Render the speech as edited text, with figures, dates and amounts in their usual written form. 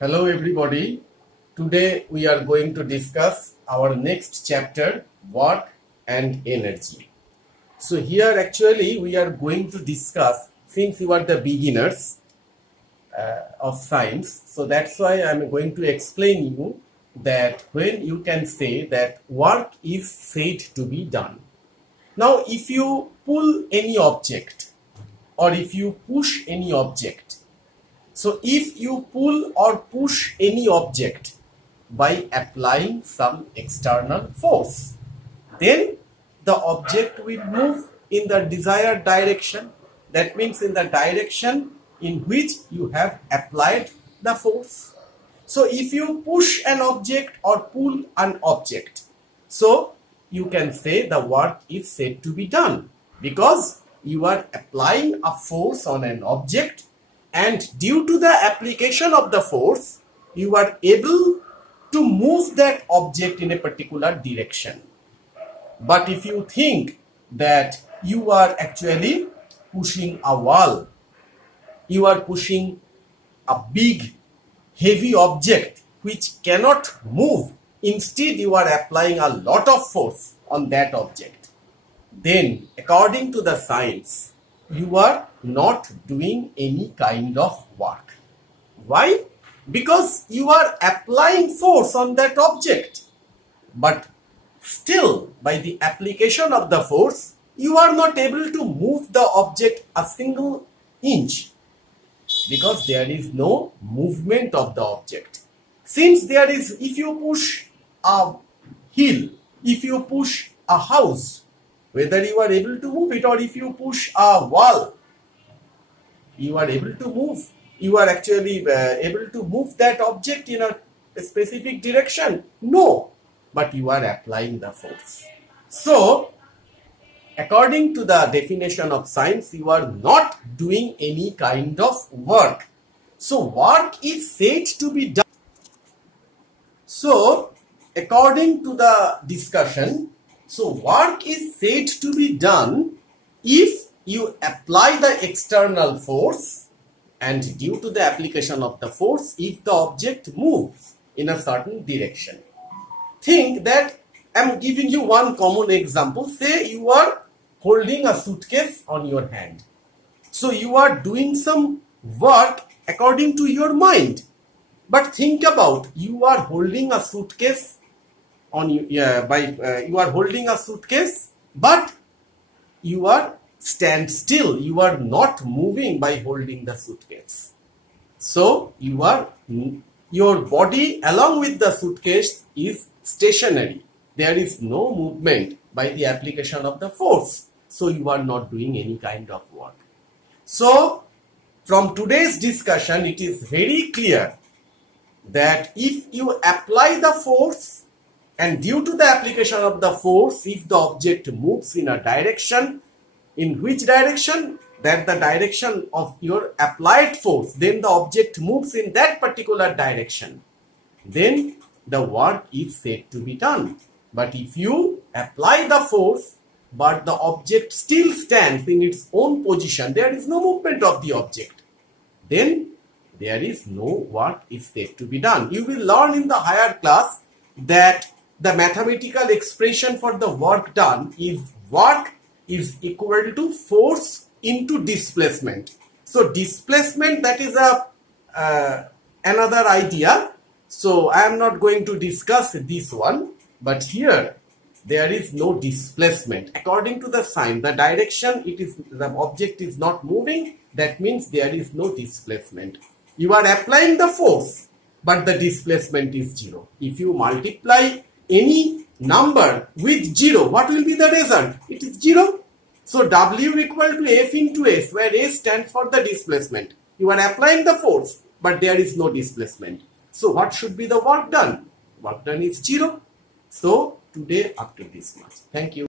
Hello everybody. Today we are going to discuss our next chapter, work and energy. So here actually we are going to discuss, since you are the beginners of science, so that's why I am going to explain you that when you can say that work is said to be done. Now if you pull any object or if you push any object, so if you pull or push any object by applying some external force, then the object will move in the desired direction. That means in the direction in which you have applied the force. So if you push an object or pull an object, so you can say the work is said to be done because you are applying a force on an object, and due to the application of the force, you are able to move that object in a particular direction. But if you think that you are actually pushing a wall, you are pushing a big heavy object which cannot move, instead you are applying a lot of force on that object, then according to the science, you are not doing any kind of work. Why? Because you are applying force on that object, but still by the application of the force, you are not able to move the object a single inch because there is no movement of the object. Since there is, if you push a hill, if you push a house, whether you are able to move it, or if you push a wall, you are able to move. You are actually able to move that object in a specific direction. No, but you are applying the force. So, according to the definition of science, you are not doing any kind of work. So, work is said to be done. So, according to the discussion, so work is said to be done if you apply the external force, and due to the application of the force, if the object moves in a certain direction. Think that I am giving you one common example. Say you are holding a suitcase on your hand. So you are doing some work according to your mind. But think about, you are holding a suitcase on you, you are holding a suitcase, but you are stand still, you are not moving by holding the suitcase. So your body along with the suitcase is stationary. There is no movement by the application of the force. So you are not doing any kind of work. So from today's discussion, it is very clear that if you apply the force, and due to the application of the force, if the object moves in a direction, in which direction? That the direction of your applied force, then the object moves in that particular direction. Then the work is said to be done. But if you apply the force, but the object still stands in its own position, there is no movement of the object, then there is no work is said to be done. You will learn in the higher class that the mathematical expression for the work done is work is equal to force into displacement. So displacement, that is another idea. So I am not going to discuss this one, but here there is no displacement. According to the sign, the direction the object is not moving, that means there is no displacement. You are applying the force, but the displacement is 0. If you multiply any number with 0, what will be the result? It is 0. So W equal to F into S, where S stands for the displacement. You are applying the force, but there is no displacement. So what should be the work done? Work done is 0. So today up to this much. Thank you.